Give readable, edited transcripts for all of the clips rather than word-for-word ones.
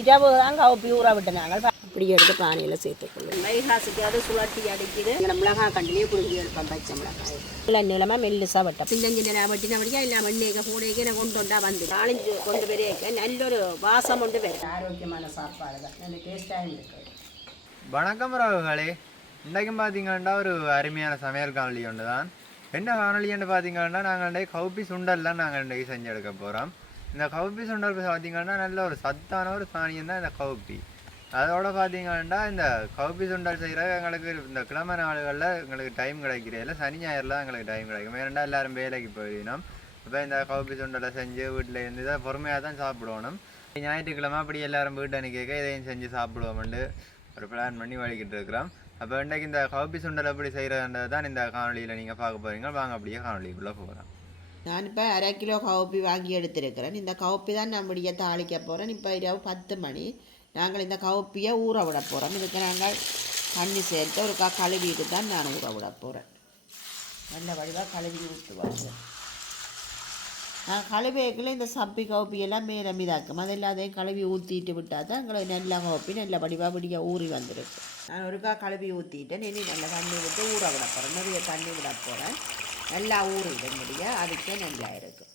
இரவு தான் கவுப்பி ஊற விட்டு நாங்கள் அப்படி எடுத்து பானையில் சேர்த்துக்கொள்ளும். வைகாசுக்கு அது சுழட்டி அடிக்குது. எங்களை மிளகாய் கண்டிலே பிடிச்சி எடுப்போம். பச்சை மிளகாய் இல்லை நிலமாக மெல்லுசா வெட்டம் பிஞ்சஞ்சு நிலம் வெட்டினபடியா இல்லை மண்ணேக்க கூடைக்கு நான் கொண்டு வந்தா வந்து நாலஞ்சு கொண்டு வரையக்க நல்லொரு வாசம் கொண்டு வரும். ஆரோக்கியமான சாப்பாடு தான், நல்ல டேஸ்டாகவும் இருக்குது. வணக்கம் ராவுகளே, இன்றைக்கும் பார்த்தீங்கன்னா ஒரு அருமையான சமையல் காணொலி ஒன்று தான். என்ன காணொலின்னு பார்த்தீங்கன்னா நாங்கள் கவுப்பி சுண்டல் தான் நாங்கள் இன்றைக்கு செஞ்சு எடுக்க போகிறோம். இந்த கவுப்பி சுண்டல் பார்த்தீங்கன்னா நல்ல ஒரு சத்தான ஒரு தானியம் தான் இந்த கவுப்பி. அதோட பார்த்தீங்கன்னா இந்த கவுப்பி சுண்டல் செய்கிற எங்களுக்கு இந்த கிழமை நாடுகளில் எங்களுக்கு டைம் கிடைக்கிறதில்ல, சனி ஞாயிறில் எங்களுக்கு டைம் கிடைக்கும். ஏன்னா எல்லோரும் வேலைக்கு போயிடணும். இப்போ இந்த கவுப்பி சுண்டலை செஞ்சு வீட்டில் இருந்து தான் பொறுமையாக தான் சாப்பிடணும். ஞாயிற்றுக்கிழமை அப்படி எல்லோரும் வீட்டு அன்றைக்கி இதையும் செஞ்சு சாப்பிடுவோம்னு ஒரு பிளான் பண்ணி வழிக்கிட்டு இருக்கிறோம். அப்போ இன்றைக்கு இந்த கவுப்பி சுண்டல் எப்படி செய்கிறதுன்றது தான் இந்த காணொலியில் நீங்கள் பார்க்க போகிறீங்க. வாங்க அப்படியே காணொலிக்குள்ளே போகிறோம். நான் இப்போ 1/2 கிலோ கவுப்பி வாங்கி எடுத்துருக்கிறேன். இந்த கவுப்பி தான் நம்முடைய தாளிக்க போகிறேன். இப்போ இரவு 10 மணி. நாங்கள் இந்த கவுப்பியை ஊற விட போகிறோம். இதுக்கு நாங்கள் தண்ணி சேர்த்து ஒரு கழுவிட்டு தான் நான் ஊற விட போகிறேன். நல்ல வடிவாக கழுவி ஊற்றுவாங்க. நான் கழுவிக்குள்ள இந்த சப்பி கவுப்பியெல்லாம் மேலே மீதாக்கும். அது எல்லாத்தையும் கழுவி ஊற்றிட்டு விட்டால் தான் எங்களுக்கு நல்ல கவுப்பி நல்ல வடிவாக விடிய ஊறி வந்துருக்கு. நான் ஒருக்கா கழுவி ஊற்றிட்டேன். இனி நல்ல தண்ணி விட்டு ஊற விட போகிறேன். நிறைய தண்ணி விட போகிறேன். நல்லா ஊறிட முடியும். அதுக்கே நல்லா இருக்கும்.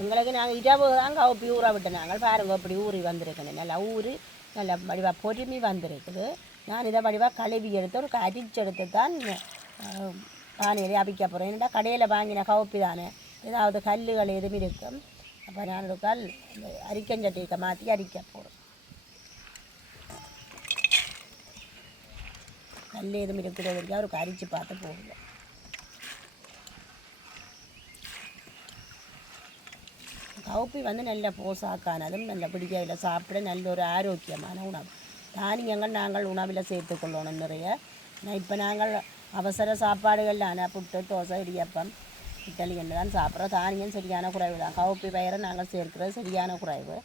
எங்களுக்கு நாங்கள் இரவு தான் கவுப்பி ஊற விட்டு நாங்கள் பாருங்க அப்படி ஊறி வந்திருக்கேன். நல்லா ஊறி நல்லா வடிவாக பொறுமி வந்திருக்குது. நான் இதை வடிவாக கழுவி எடுத்து ஒரு அரிச்செடுத்து தான் பானையிலே அவிக்க போகிறேன். ஏன்னா கடையில் வாங்கின கவுப்பி தானே, ஏதாவது கல்லுகள் எதுவும் இருக்கும். அப்போ நான் ஒரு கல் அரிக்கஞ்சட்டியை மாற்றி அரிக்க போகிறேன். கல் எதுவும் இருக்கிறதுக்கு அவருக்கு அரிச்சு பார்த்து போடுவேன். கவுப்பி வந்து நல்ல போசாக்கானதும் நல்ல பிடிக்கையில் சாப்பிட நல்ல ஒரு ஆரோக்கியமான உணவு. தானியங்கள் நாங்கள் உணவில் சேர்த்துக்கொள்ளணும் நிறைய. இப்போ நாங்கள் அவசர சாப்பாடுகள் புட்டு தோசை இடியப்பம் இட்லி என்று தான் சாப்பிட்றோம். தானியம் சரியான குறைவு தான். கவுப்பி பயிரை நாங்கள் சேர்க்கிறது சரியான குறைவு.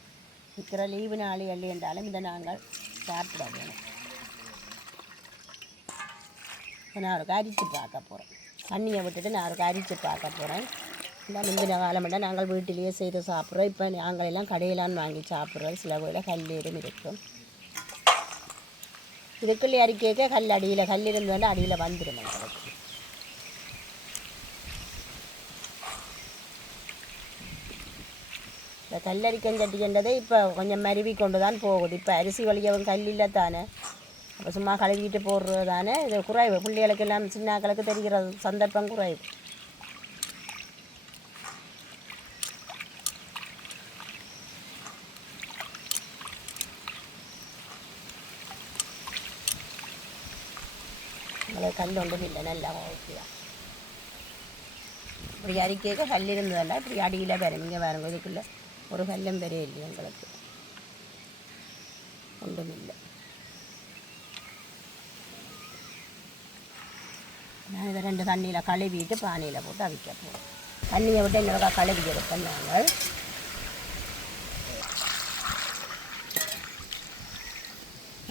இருக்கிற லீவு நாளிகள் என்றாலும் இதை நாங்கள் சாப்பிட வேணும். நான் ஒரு அரிச்சு பார்க்க போகிறேன். தண்ணியை விட்டுட்டு நான் ஒரு அரிச்சு பார்க்க போகிறேன். இந்த முந்தின காலமெல்லாம் நாங்கள் வீட்டிலேயே செய்து சாப்பிட்றோம். இப்போ நாங்கள் எல்லாம் கடையிலான்னு வாங்கி சாப்பிட்றோம். சில வேளையில் கல்லீரும் இருக்கும். இதுக்குள்ளே அரிக்க கல் அடியில் கல் இருந்தோன்னா அடியில் வந்துடும் எங்களுக்கு. இந்த கல்லரிக்கஞ்சட்டின்றதே இப்போ கொஞ்சம் மருவி கொண்டு தான் போகுது. இப்போ அரிசி வழியவும் கல்லில் தானே, அப்போ சும்மா கழுவிட்டு போடுறது தானே. இது குறைவு. பிள்ளைகளுக்கெல்லாம் சின்னாக்களுக்கு தெரிகிற சந்தர்ப்பம் குறைவு. உங்களுக்கு கல் ஒன்றும் இல்லை, நல்லா ஓகேதான். இப்படி அரிக்க கல் இருந்ததெல்லாம் இப்படி அடியில் வரும். இங்கே வேறுங்க இதுக்குள்ளே ஒரு கல்லும் பெரிய இல்லை, எங்களுக்கு ஒன்றும் இல்லை. நான் இதை 2 தண்ணியில் கழுவிட்டு பானையில் போட்டு அவிக்க போகிறோம். தண்ணியை விட்டு என்னோட கழுவி எடுப்போம்.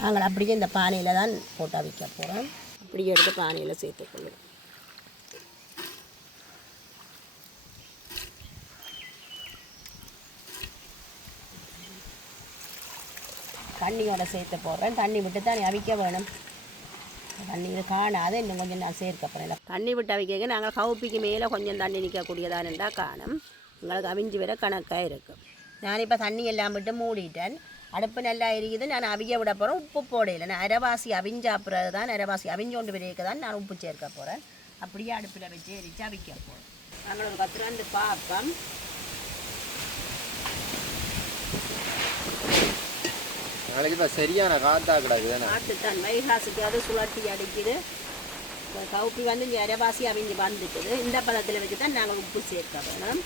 நாங்கள் அப்படியே இந்த பானையில் தான் போட்டு அவிக்க போகிறோம். அப்படி எடுத்து பானையில் சேர்த்துக்கொள்ளும். தண்ணியோட சேர்த்து போடுறேன். தண்ணி விட்டு தான் அவிக்க வேணும். தண்ணீர் காணாது, இன்னும் கொஞ்சம் நான் சேர்க்க போகிறேன். தண்ணி விட்டு அவிக்க நாங்கள் கவுப்பிக்கு மேலே கொஞ்சம் தண்ணி நிற்கக்கூடியதான் இருந்தால் காணும். எங்களுக்கு அவிஞ்சு வர கணக்காக இருக்கும். நான் இப்போ தண்ணி எல்லாம் விட்டு மூடிட்டேன். அடுப்பு நல்லா எரியுது. நான் அவிய விட போகிறேன். உப்பு போடையில் நான் அரைவாசி அவிஞ்சாப்புறது தான், அரைவாசி அவிஞ்சோண்டு விரைக்க தான் நான் உப்பு சேர்க்க போகிறேன். அப்படியே அடுப்பில் வச்சு எரித்து அவிக்க போகிறேன். நாங்கள் ஒரு 10 பார்ப்போம். நாளைக்கு இப்போ சரியான காற்றா கிடக்குது. காற்று தான் வைகாசுக்கு அது சுழட்டி அடிக்குது. இந்த கவுப்பி வந்து இங்கே அரைவாசி அவிஞ்சு வந்துட்டுது. இந்த பதத்தில் வச்சு தான் நாங்கள் உப்பு சேர்க்க வேணும்.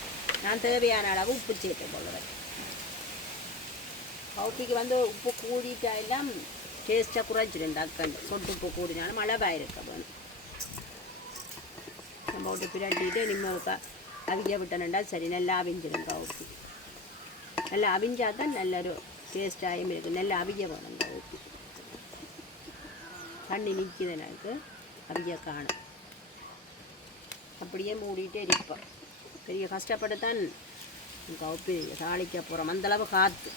நான் தேவையான அளவு உப்பு சேர்க்க போகிறேன். கவுப்பிக்கு வந்து உப்பு கூடிட்டா எல்லாம் டேஸ்ட்டாக குறைச்சிடும். டக்குன்னு சொட்டு உப்பு கூடினாலும் அளவாக இருக்க வேணும். நம்ம விட்டு பிரட்டிட்டு நிம்மக்கா அவிக்க விட்டணுண்டா சரி நல்லா அவிஞ்சிடும். கவுப்பி நல்லா அவிஞ்சா தான் நல்ல ஒரு டேஸ்ட்டாகவும் இருக்குது. நல்லா அவிய வேணும். கவுப்பி தண்ணி நிற்கிது எனக்கு அவிய காணும். அப்படியே மூடிட்டு எரிப்போம். பெரிய கஷ்டப்பட்டு தான் கவுப்பி தாளிக்க போகிறோம். அந்தளவு காற்று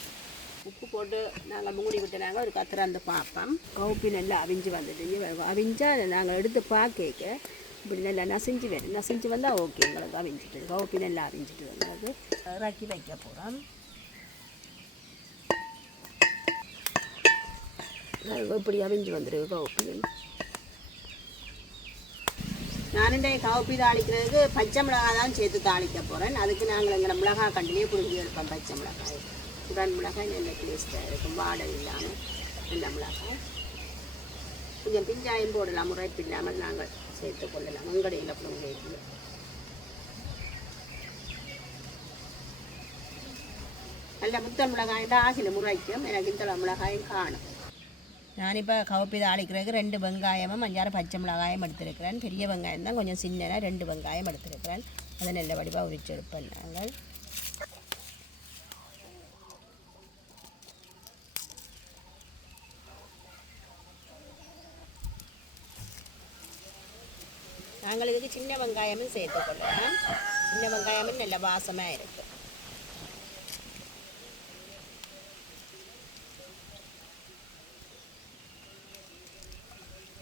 உப்பு போட்டு நாங்கள் மூடி விட்டு நாங்கள் ஒரு திறந்து பார்ப்போம். கவுப்பி நல்லா அவிஞ்சு வந்துட்டு அவிஞ்சா நாங்கள் எடுத்து பார்க்க இப்படி நல்லா நசிஞ்சு வந்தால் ஓகே. எங்களுக்கு அவிஞ்சிட்டு கவுப்பி நல்லா அவிஞ்சிட்டு எங்களுக்கு இறக்கி வைக்க போகிறோம். இப்படி அவிஞ்சு வந்துருக்கு கவுப்பி. நான் கவுப்பி தாளிக்கிறதுக்கு பச்சை மிளகாய் தான் சேர்த்து தாளிக்க போகிறேன். அதுக்கு நாங்கள் எங்களை மிளகாய் கண்டிலே புரிஞ்சு எடுப்போம். பச்சை மிளகாய் உடன் மிளகாய் நல்ல டேஸ்ட்டாக இருக்கும், வாடை இல்லாமல் நல்ல மிளகாய். கொஞ்சம் பிஞ்சாயம் போடலாம், முறைப்பு இல்லாமல் நாங்கள் சேர்த்து கொள்ளலாம். உங்கடையில் அப்புறம் உடையில நல்ல முத்தல் மிளகாய் தான் ஆகில முறைக்கும். எனக்கு இந்த மிளகாயும் காணும். நான் இப்போ கவுப்பி தாளிக்கிறதுக்கு 2 வெங்காயமும் 5 பச்சை மிளகாயும் எடுத்துருக்கிறேன். பெரிய வெங்காயம் தான், கொஞ்சம் சின்னனா 2 வெங்காயம் எடுத்துருக்கிறேன். அதை நல்ல வடிவாக உரிச்சு எடுப்பேன் நாங்கள். நாங்கள் இதுக்கு சின்ன வெங்காயமும் சேர்த்து கொள்ளலாம். சின்ன வெங்காயமும் நல்ல வாசமாக இருக்குது.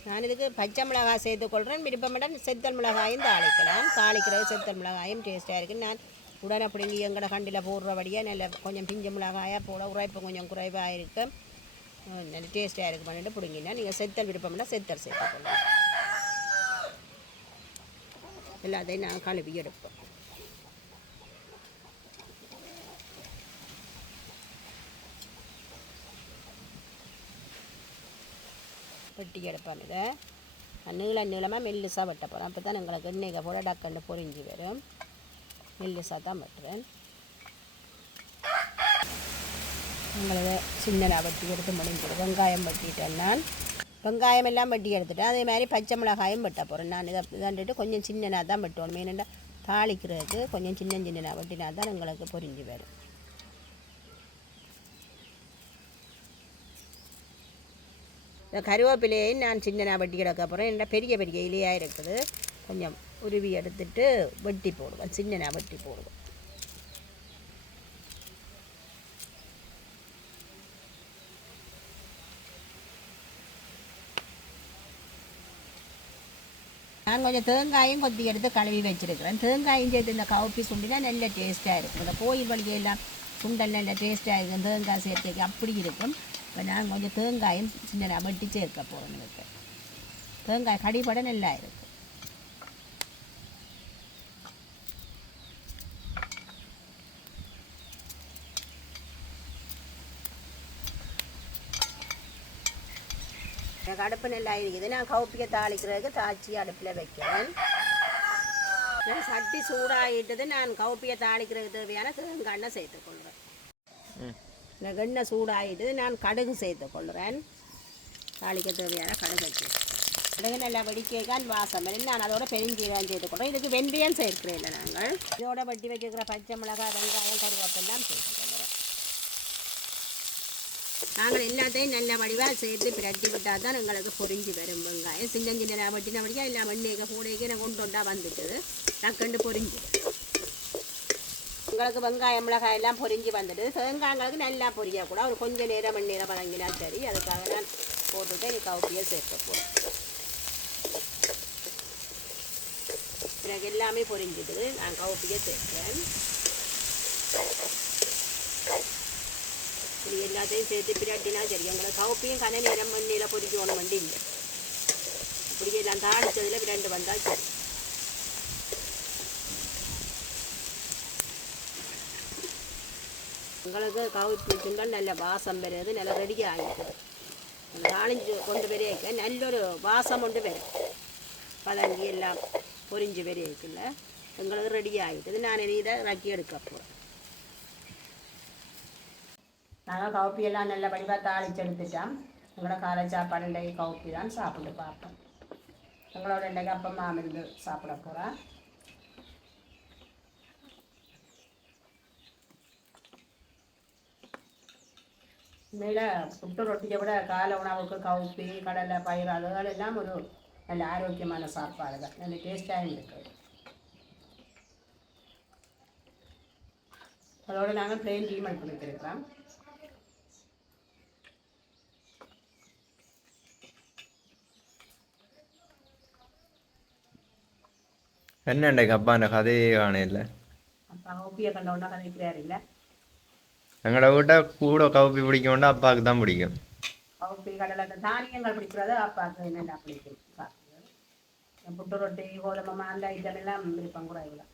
நான் இதுக்கு பச்சை மிளகாய் சேர்த்துக்கொள்கிறேன். விருப்பமிடம் செத்தல் மிளகாயும் தாளிக்கலாம். தாளிக்கிறது செத்தல் மிளகாயும் டேஸ்ட்டாக இருக்குது. நான் உடனே பிடிங்கி எங்கட கண்டில் போடுறபடியாக நல்ல கொஞ்சம் பிஞ்சு மிளகாயாக போட உரைப்பு கொஞ்சம் குறைவாக இருக்கும், நல்ல டேஸ்ட்டாக இருக்குது பண்ணிட்டு பிடிங்கினா நீங்கள் செத்தல் விருப்பமிடம் செத்தல் சேர்த்துக்கொள்ளலாம். எல்லாத்தையும் நான் கழுவி எடுப்போம். வெட்டி எடுப்பேன். இதை நீளமாக மெல்லிசாக வெட்ட போகிறேன். அப்போ தான் எங்களுக்கு எண்ணெய்க்கு போட டக்குன்னு பொரிஞ்சு வரும். மெல்லிசாக தான் வெட்டுறேன். எங்களுக்கு சின்னதாக வெட்டி எடுத்து முடிஞ்சிடும். வெங்காயம் வெட்டிட்டேன். நான் வெங்காயம் எல்லாம் வெட்டி எடுத்துட்டேன். அதே மாதிரி பச்சை மிளகாயும் வெட்ட போகிறேன். நான் இதாண்டுட்டு கொஞ்சம் சின்னதாக தான் வெட்டுவோம். மெயினாக தாளிக்கிறதுக்கு கொஞ்சம் சின்னதாக வெட்டினா தான் எங்களுக்கு பொரிஞ்சு வரும். இந்த கருவேப்பிலையும் நான் சின்னதாக வெட்டி கிடக்க போகிறேன். என்ன பெரிய பெரிய இலையாக இருக்குது, கொஞ்சம் உருவி எடுத்துட்டு வெட்டி போடுவேன். சின்னதாக வெட்டி போடுவேன். நான் கொஞ்சம் தேங்காயும் கொத்தி எடுத்து கழுவி வச்சுருக்கிறேன். தேங்காயும் சேர்த்து இந்த கவுப்பி சுண்டினா நல்ல டேஸ்ட்டாக இருக்கும். இந்த கோயில் வழியெல்லாம் சுண்டல் நல்ல டேஸ்ட்டாக இருக்கும். தேங்காய் சேர்த்துக்கு அப்படி இருக்கும். இப்போ நான் கொஞ்சம் தேங்காயும் சின்ன வெட்டி சேர்க்க போகிறேன். எனக்கு தேங்காய் கடிப்பட நல்லா இருக்கும். எனக்கு அடுப்பு நல்லா இருக்குது. நான் கவுப்பியை தாளிக்கிறதுக்கு தாச்சி அடுப்பில் வைக்கிறேன். நான் சட்டி சூடாகிட்டது. நான் கவுப்பியை தாளிக்கிறதுக்கு தேவையான தேங்காய் சேர்த்துக்கொள்கிறேன். இந்த எண்ணெய் சூடாகிட்டு நான் கடுகு சேர்த்துக்கொள்கிறேன். தாளிக்க தேவையான கடுகு கடுகு நல்லா வெடிக்கான் வாசம். நான் அதோட பெருஞ்சீரகம் சேர்த்துக்கொள்கிறேன். இதுக்கு வெந்தயம் சேர்க்கிறேன். இல்லை நாங்கள் இதோட வெட்டி வைக்கிற பச்சை மிளகாய் வெங்காயம் கருவேப்பெல்லாம் சேர்த்துக்கொள்கிறேன். நாங்கள் எல்லாத்தையும் நல்ல வடிவாக சேர்த்து பிரட்டி விட்டால் தான் எங்களுக்கு பொரிஞ்சு வரும். வெங்காயம் சின்ன வெட்டின வடியாக எல்லாம் வெண்ணெய்க்கு கூடைக்கு நான் கொண்டு வந்துட்டுது டக்குண்டு பொரிஞ்சு உங்களுக்கு வெங்காயம் மிளகாய் எல்லாம் பொரிஞ்சு வந்துட்டு. வெங்காயங்களுக்கு நல்லா பொரியக்கூட ஒரு கொஞ்சம் நேரம் மணி நேரம் வதங்கினா சரி. அதுக்காக நான் போட்டுவிட்டு எனக்கு கவுப்பியை சேர்க்க போகிறேன். எனக்கு எல்லாமே பொரிஞ்சுட்டு நான் கவுப்பியை சேர்க்கிறேன். இது எல்லாத்தையும் சேர்த்து பிரட்டினா சரி. உங்களுக்கு கவுப்பியும் கன நேரம் மண்ணில் பொரிக்கணும் வண்டி இல்லை. இப்படி எல்லாம் தாளித்ததில் பிரண்டு வந்தால் சரி. உங்களுக்கு கவுப்பி சுண்டல் நல்ல வாசம் வருது. நல்லா ரெடி ஆகிடுது. தாளிஞ்சு கொண்டு வரைக்க நல்லொரு வாசம் கொண்டு வரும். பதங்கி எல்லாம் பொரிஞ்சு வரைக்குள்ள எங்களுக்கு ரெடி ஆகிடுது. நான் இதை இறக்கி எடுக்க போகிறேன். நாங்கள் கவுப்பியெல்லாம் நல்ல வடிவாக தாளிச்சு எடுத்துட்டோம். எங்களோட காலை சாப்பாடு இன்றைக்கு கவுப்பி தான் சாப்பிட்டு பார்ப்போம். எங்களோட இன்றைக்கு அப்பா இருந்து சாப்பிட போகிறேன். மேலே புட்டு ரொட்டியை விட காலை உணவுக்கு கவுப்பி கடலை பயிர் அதுகள் எல்லாம் ஒரு நல்ல ஆரோக்கியமான சாப்பாடு தான். நல்ல டேஸ்ட்டாகவும் இருக்குது. அதோடு நாங்கள் பிளெயின் டீ மட்டும் கொடுத்துருக்கிறோம். என்னண்டைக்கு அப்பா அந்த கதையே காணையில் அப்பா ஒப்பியை கண்டோன்னா கதைக்கிறார் இல்லை எங்களோட வீட்டை கூட கவுப்பி பிடிக்கணும்னா அப்பாவுக்கு தான் பிடிக்கும். ஒப்பி கடலை தானியங்கள் பிடிக்கிறது அப்பாவுக்கு என்னென்ன பிடிக்கும் புட்டு ரொட்டி கோதுமை அந்த ஐட்டம் எல்லாம் விருப்பம் கூட இல்லை.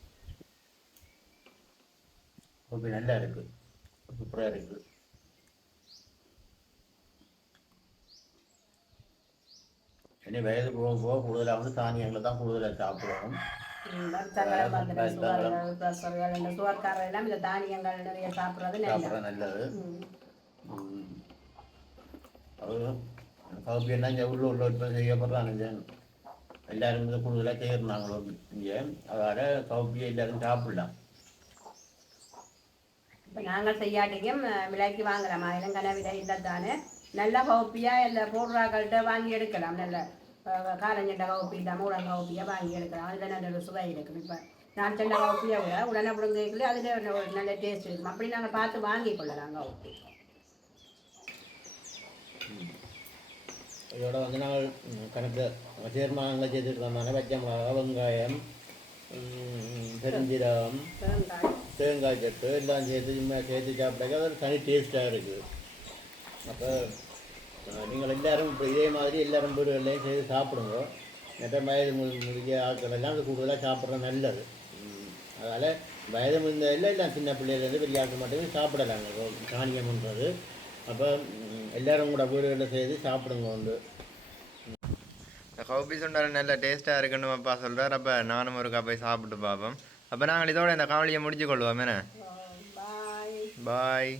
கவுப்பி நல்லா இருக்கு, சூப்பராக இருக்கு. இனி வயது போக போக கூடுதலாக வந்து தானியங்களை தான் கூடுதலாக சாப்பிடுவோம். சுவர்காரர் எல்லாம் இந்த தானியங்கள் நிறைய சாப்பிட்றது நல்லது. அது கவுப்பி என்ன இங்கே உள்ள இப்போ செய்யப்படுறாங்க, எல்லாரும் வந்து கூடுதலாக செய்யறாங்களோ இங்கே, அதால் கவுப்பியை எல்லாரும் சாப்பிடலாம். இப்போ நாங்கள் செய்யாட்டிக்கும் விலைக்கு வாங்கலாம், இளங்கன விலை இல்லை தானே. நல்ல கவுப்பியாக இந்த போடுறாக்கள்கிட்ட வாங்கி எடுக்கலாம். நல்ல காலஞ்சண்டை கவுப்பி தான் மூலம் கவுப்பியாக வாங்கி எடுக்கலாம். அதில் நல்ல சுவை இருக்கும். இப்போ நான் செண்ட கவுப்பியை விட உடனே பிடுங்கல அதில் ஒரு நல்ல டேஸ்ட் இருக்கும். அப்படி நாங்கள் பார்த்து வாங்கி கொள்ளலாம் கவுப்பி. இதோட வந்து நாங்கள் கணக்கு சேர்மானங்களை சேர்த்துருக்கோம். பச்சை மிளகா, வெங்காயம், பெருஞ்சீரகம், தேங்காய் சத்து எல்லாம் சேர்த்து சாப்பிட்டாக்க அது தனி டேஸ்ட்டாக இருக்குது. அப்போ நீங்கள் எல்லோரும் இப்போ இதே மாதிரி எல்லோரும் வீடுகள்லையும் செய்து சாப்பிடுங்க. மற்ற வயது முதிய ஆட்கள் எல்லாம் அது கூடுதலாக சாப்பிட்றது நல்லது. அதனால் வயது முதிர்ந்த எல்லாம் சின்ன பிள்ளையிலேருந்து பெரிய ஆட்கள் மட்டுமே சாப்பிடலாங்க தானியம்ன்றது. அப்போ எல்லோரும் கூட வீடுகளில் செய்து சாப்பிடுங்க உண்டு. இந்த கவுப்பி சுண்டல் நல்ல டேஸ்ட்டாக இருக்குன்னு அப்பா சொல்கிறார். அப்போ நானும் ஒரு கப்பை சாப்பிட்டு பார்ப்போம். அப்போ நாங்கள் இதோட இந்த காவலியை முடிச்சு கொள்வோம். என்ன பாய் பாய்.